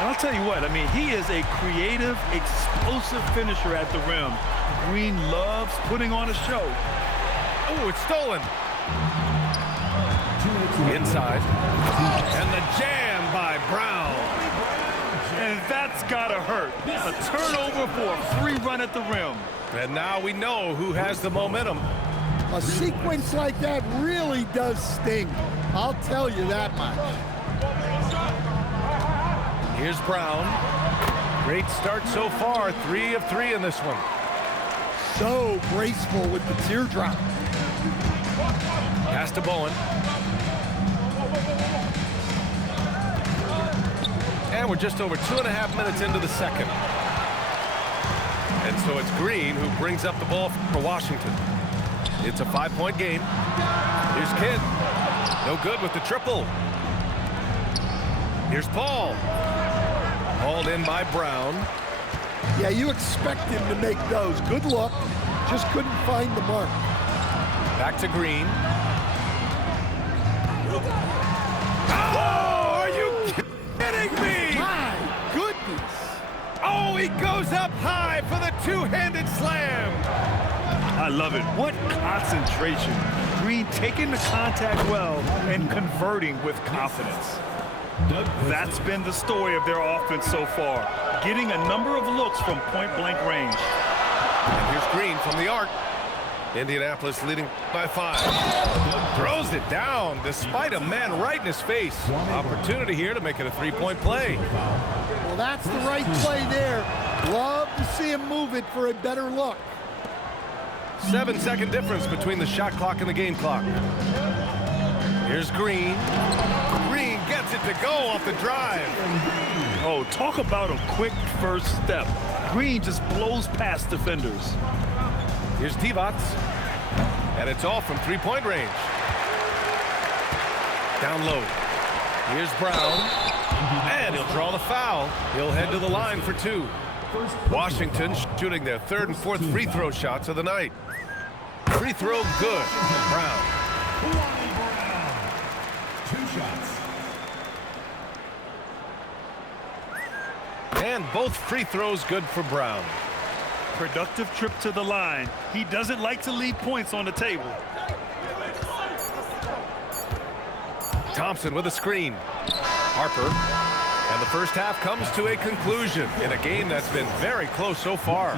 And I'll tell you what, I mean, he is a creative, explosive finisher at the rim. Green loves putting on a show. Oh, it's stolen. Inside. And the jam by Brown. And that's gotta hurt. A turnover for a free run at the rim. And now we know who has the momentum. A sequence like that really does sting. I'll tell you that much. Here's Brown. Great start so far. 3 of 3 in this one. So graceful with the teardrop. Pass to Bowen. And we're just over 2.5 minutes into the second. And so it's Green who brings up the ball for Washington. It's a 5-point game. Here's Kidd. No good with the triple. Here's Paul. Hauled in by Brown. Yeah, you expect him to make those. Good look. Just couldn't find the mark. Back to Green. Oh, are you kidding me? My goodness. Oh, he goes up high for the two-handed slam. I love it. What concentration. Green taking the contact well and converting with confidence. That's been the story of their offense so far, getting a number of looks from point-blank range. And here's Green from the arc. Indianapolis leading by 5. Throws it down despite a man right in his face. Opportunity here to make it a 3-point play. Well, that's the right play there. Love to see him move it for a better look. 7-second difference between the shot clock and the game clock. Here's Green. Green gets it to go off the drive. Oh, talk about a quick first step. Green just blows past defenders. Here's Divac. And it's all from 3-point range. Down low. Here's Brown. And he'll draw the foul. He'll head to the line for 2. Washington shooting their 3rd and 4th free throw shots of the night. Free throw good. Brown. 2 shots. And both free throws good for Brown. Productive trip to the line. He doesn't like to leave points on the table. Thompson with a screen. Harper. And the first half comes to a conclusion in a game that's been very close so far.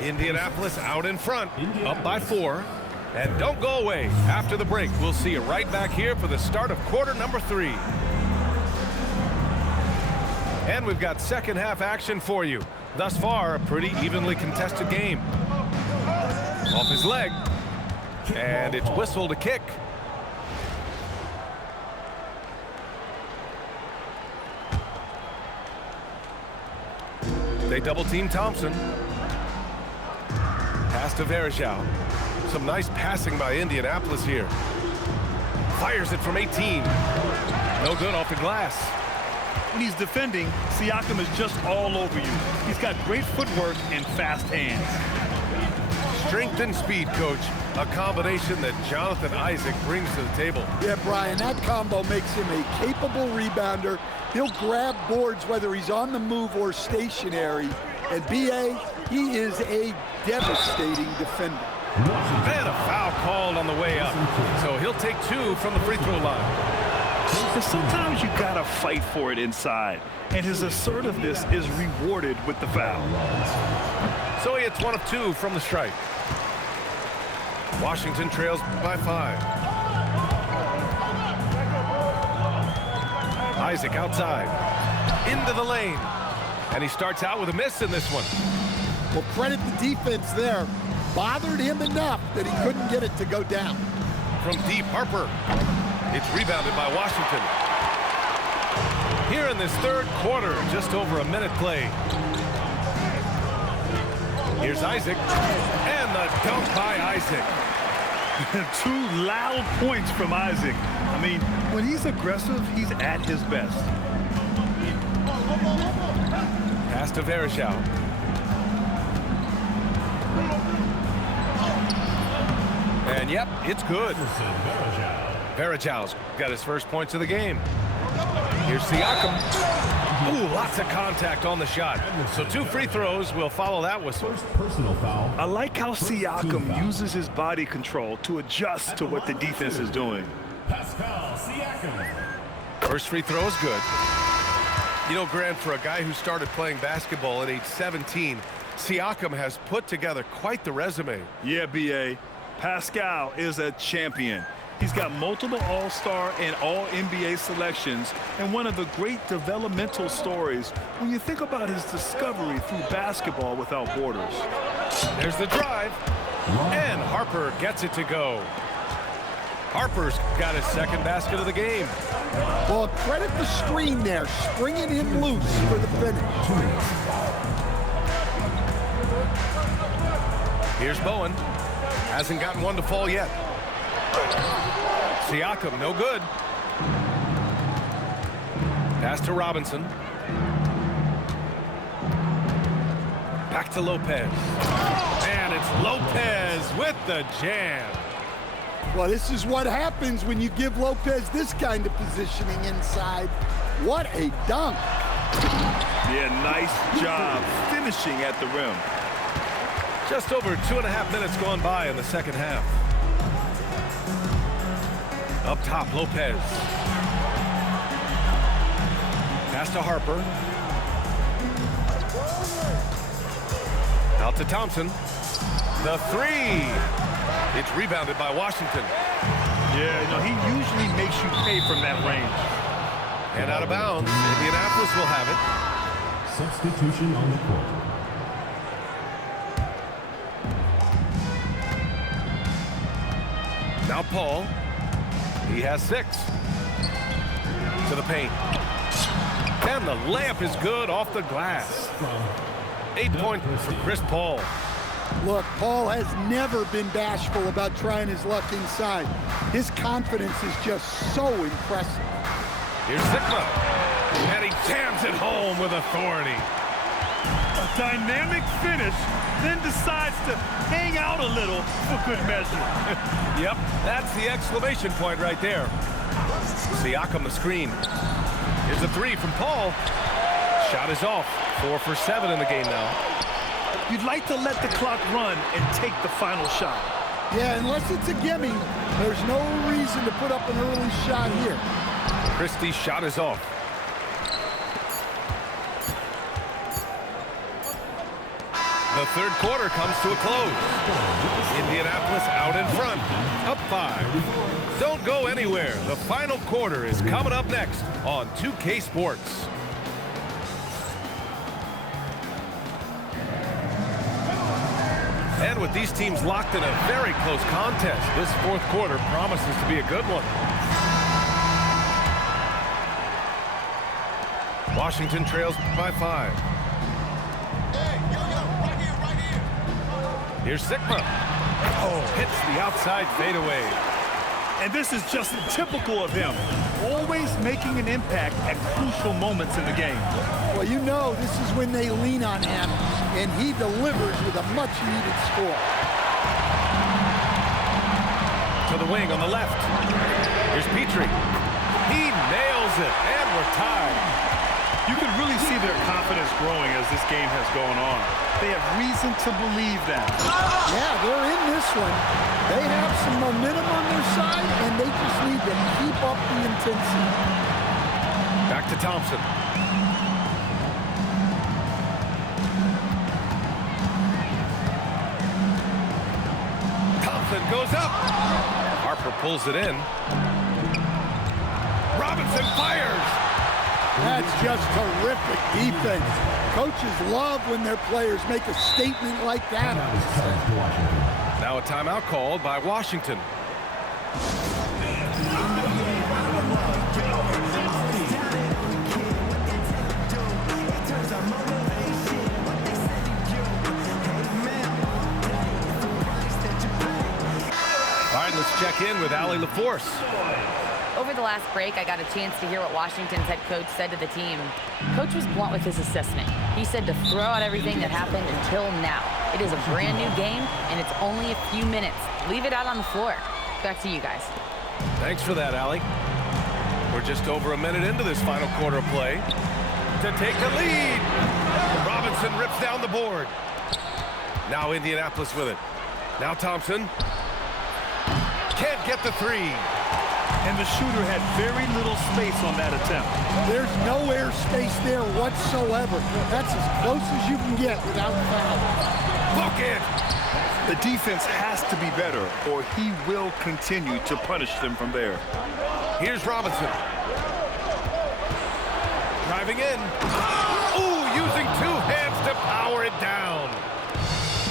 Indianapolis out in front, up by 4. And don't go away. After the break, we'll see you right back here for the start of quarter number 3. And we've got second half action for you. Thus far, a pretty evenly contested game. Off his leg. And it's whistle to kick. They double-team Thompson. Pass to Varejao. Some nice passing by Indianapolis here. Fires it from 18. No good off the glass. When he's defending, Siakam is just all over you. He's got great footwork and fast hands. Strength and speed, coach. A combination that Jonathan Isaac brings to the table. Yeah, Brian, that combo makes him a capable rebounder. He'll grab boards whether he's on the move or stationary. And B.A., he is a devastating defender. And a foul called on the way up. So he'll take 2 from the free throw line. But sometimes you gotta fight for it inside, and his assertiveness is rewarded with the foul. So he hits 1 of 2 from the stripe. Washington trails by 5. Isaac outside, into the lane, and he starts out with a miss in this one. Well, credit the defense there. Bothered him enough that he couldn't get it to go down. From deep, Harper. It's rebounded by Washington. Here in this third quarter, just over a minute play. Here's Isaac, and the dunk by Isaac. 2 loud points from Isaac. I mean, when he's aggressive, he's at his best. Pass to Varejao. And yep, it's good. Varejao's got his first points of the game. Here's Siakam. Ooh, lots of contact on the shot. So 2 free throws will follow that whistle. Personal foul. I like how Siakam uses his body control to adjust to what the defense is doing. Pascal Siakam. First free throw is good. You know, Grant, for a guy who started playing basketball at age 17, Siakam has put together quite the resume. Yeah, B.A. Pascal is a champion. He's got multiple All-Star and All-NBA selections, and one of the great developmental stories when you think about his discovery through basketball without borders. There's the drive, and Harper gets it to go. Harper's got his second basket of the game. Well, credit the screen there, springing him loose for the finish. Here's Bowen. Hasn't gotten one to fall yet. Siakam, no good. Pass to Robinson. Back to Lopez. And it's Lopez with the jam. Well, this is what happens when you give Lopez this kind of positioning inside. What a dunk. Yeah, nice job finishing at the rim. Just over 2.5 minutes gone by in the second half. Up top, Lopez. Pass to Harper. Out to Thompson. The 3. It's rebounded by Washington. Yeah, you know, he usually makes you pay from that range. And out of bounds. Indianapolis will have it. Substitution on the court. Now Paul. He has 6. To the paint. And the layup is good off the glass. 8 points for Chris Paul. Look, Paul has never been bashful about trying his luck inside. His confidence is just so impressive. Here's Sigma. And he jams it home with authority. A dynamic finish, then decides to hang out a little for good measure. Yep, that's the exclamation point right there. Siakam the screen. Here's a 3 from Paul. Shot is off. 4 for 7 in the game now. You'd like to let the clock run and take the final shot. Yeah, unless it's a gimme, there's no reason to put up an early shot here. Christie's shot is off. The third quarter comes to a close. Indianapolis out in front, up 5. Don't go anywhere. The final quarter is coming up next on 2K Sports. And with these teams locked in a very close contest, this fourth quarter promises to be a good one. Washington trails by 5. Here's Sigma. Oh, hits the outside fadeaway. And this is just typical of him, always making an impact at crucial moments in the game. Well, you know this is when they lean on him, and he delivers with a much-needed score. To the wing on the left. Here's Petrie. He nails it, and we're tied. You can really see their confidence growing as this game has gone on. They have reason to believe that. Yeah, they're in this one. They have some momentum on their side, and they just need to keep up the intensity. Back to Thompson. Thompson goes up. Harper pulls it in. Robinson fires. That's just terrific defense. Coaches love when their players make a statement like that. Now a timeout called by Washington. All right, let's check in with Allie LaForce. Over the last break, I got a chance to hear what Washington's head coach said to the team. Coach was blunt with his assessment. He said to throw out everything that happened until now. It is a brand new game, and it's only a few minutes. Leave it out on the floor. Back to you guys. Thanks for that, Allie. We're just over a minute into this final quarter of play. to take the lead. Robinson rips down the board. Now Indianapolis with it. Now Thompson. Can't get the three. And the shooter had very little space on that attempt. There's no air space there whatsoever. That's as close as you can get without foul. Look it. The defense has to be better, or he will continue to punish them from there. Here's Robinson. Driving in. Ooh, using two hands to power it down.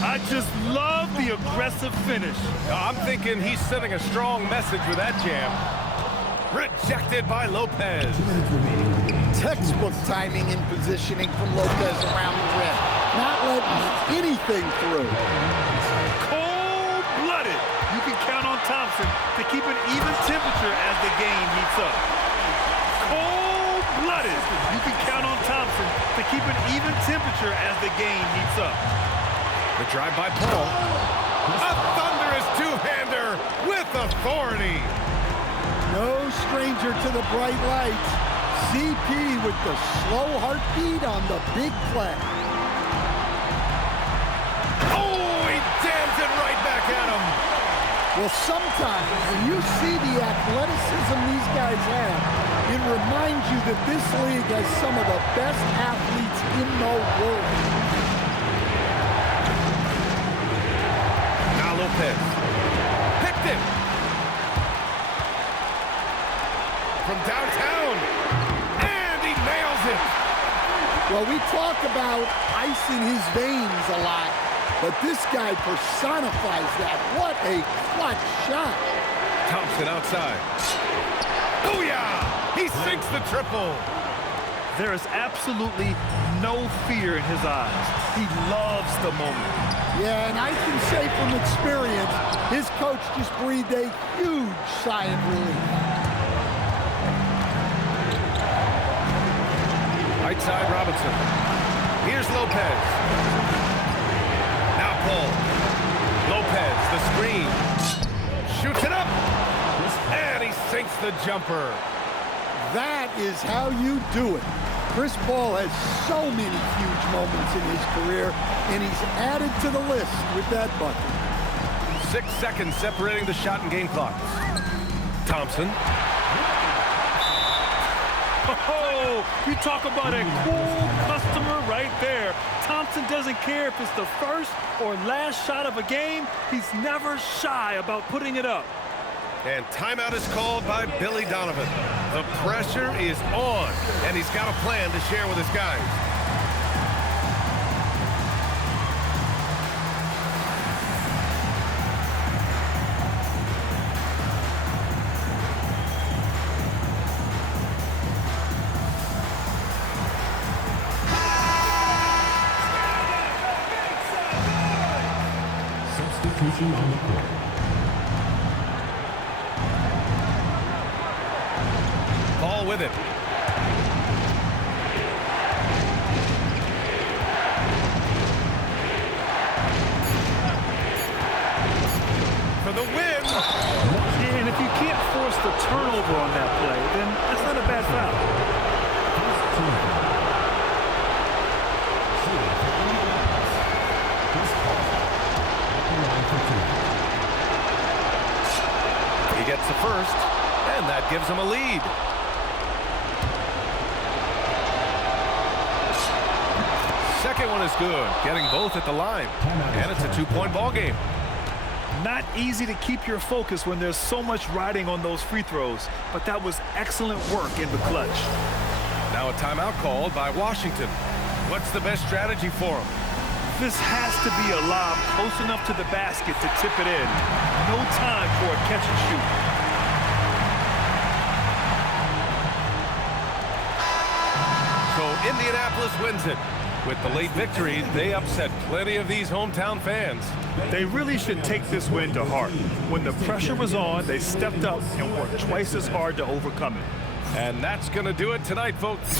I just love the aggressive finish. I'm thinking he's sending a strong message with that jam. Rejected by Lopez. Textbook timing and positioning from Lopez around the rim. Not letting anything through. Cold-blooded. You can count on Thompson to keep an even temperature as the game heats up. Cold-blooded. You can count on Thompson to keep an even temperature as the game heats up. The drive by Paul. A thunderous two-hander with authority. No stranger to the bright lights. CP with the slow heartbeat on the big play. Oh, he jams it right back at him. Well, sometimes when you see the athleticism these guys have, it reminds you that this league has some of the best athletes in the world. Lopez picked it from downtown, and he nails it. Well, we talk about ice in his veins a lot, but this guy personifies that. What a clutch shot. Thompson outside. Booyah! He sinks the triple. There is absolutely no fear in his eyes. He loves the moment. Yeah, and I can say from experience, his coach just breathed a huge sigh of relief. Right side, Robinson. Here's Lopez. Now Paul. Lopez, the screen. Shoots it up. And he sinks the jumper. That is how you do it. Chris Paul has so many huge moments in his career, and he's added to the list with that bucket. 6 seconds separating the shot and game clock. Thompson. Oh, you talk about a cool customer right there. Thompson doesn't care if it's the first or last shot of a game. He's never shy about putting it up. And timeout is called by Billy Donovan. The pressure is on, and he's got a plan to share with his guys. Substitution on the court. Ball with it. For the win. And if you can't force the turnover on that play, then that's not a bad foul. He gets the first, and that gives him a lead. Second one is good, getting both at the line. And it's a two-point ball game. Not easy to keep your focus when there's so much riding on those free throws, but that was excellent work in the clutch. Now a timeout called by Washington. What's the best strategy for him? This has to be a lob close enough to the basket to tip it in. No time for a catch and shoot. So Indianapolis wins it. With the late victory, they upset plenty of these hometown fans. They really should take this win to heart. When the pressure was on, they stepped up and worked twice as hard to overcome it. And that's going to do it tonight, folks.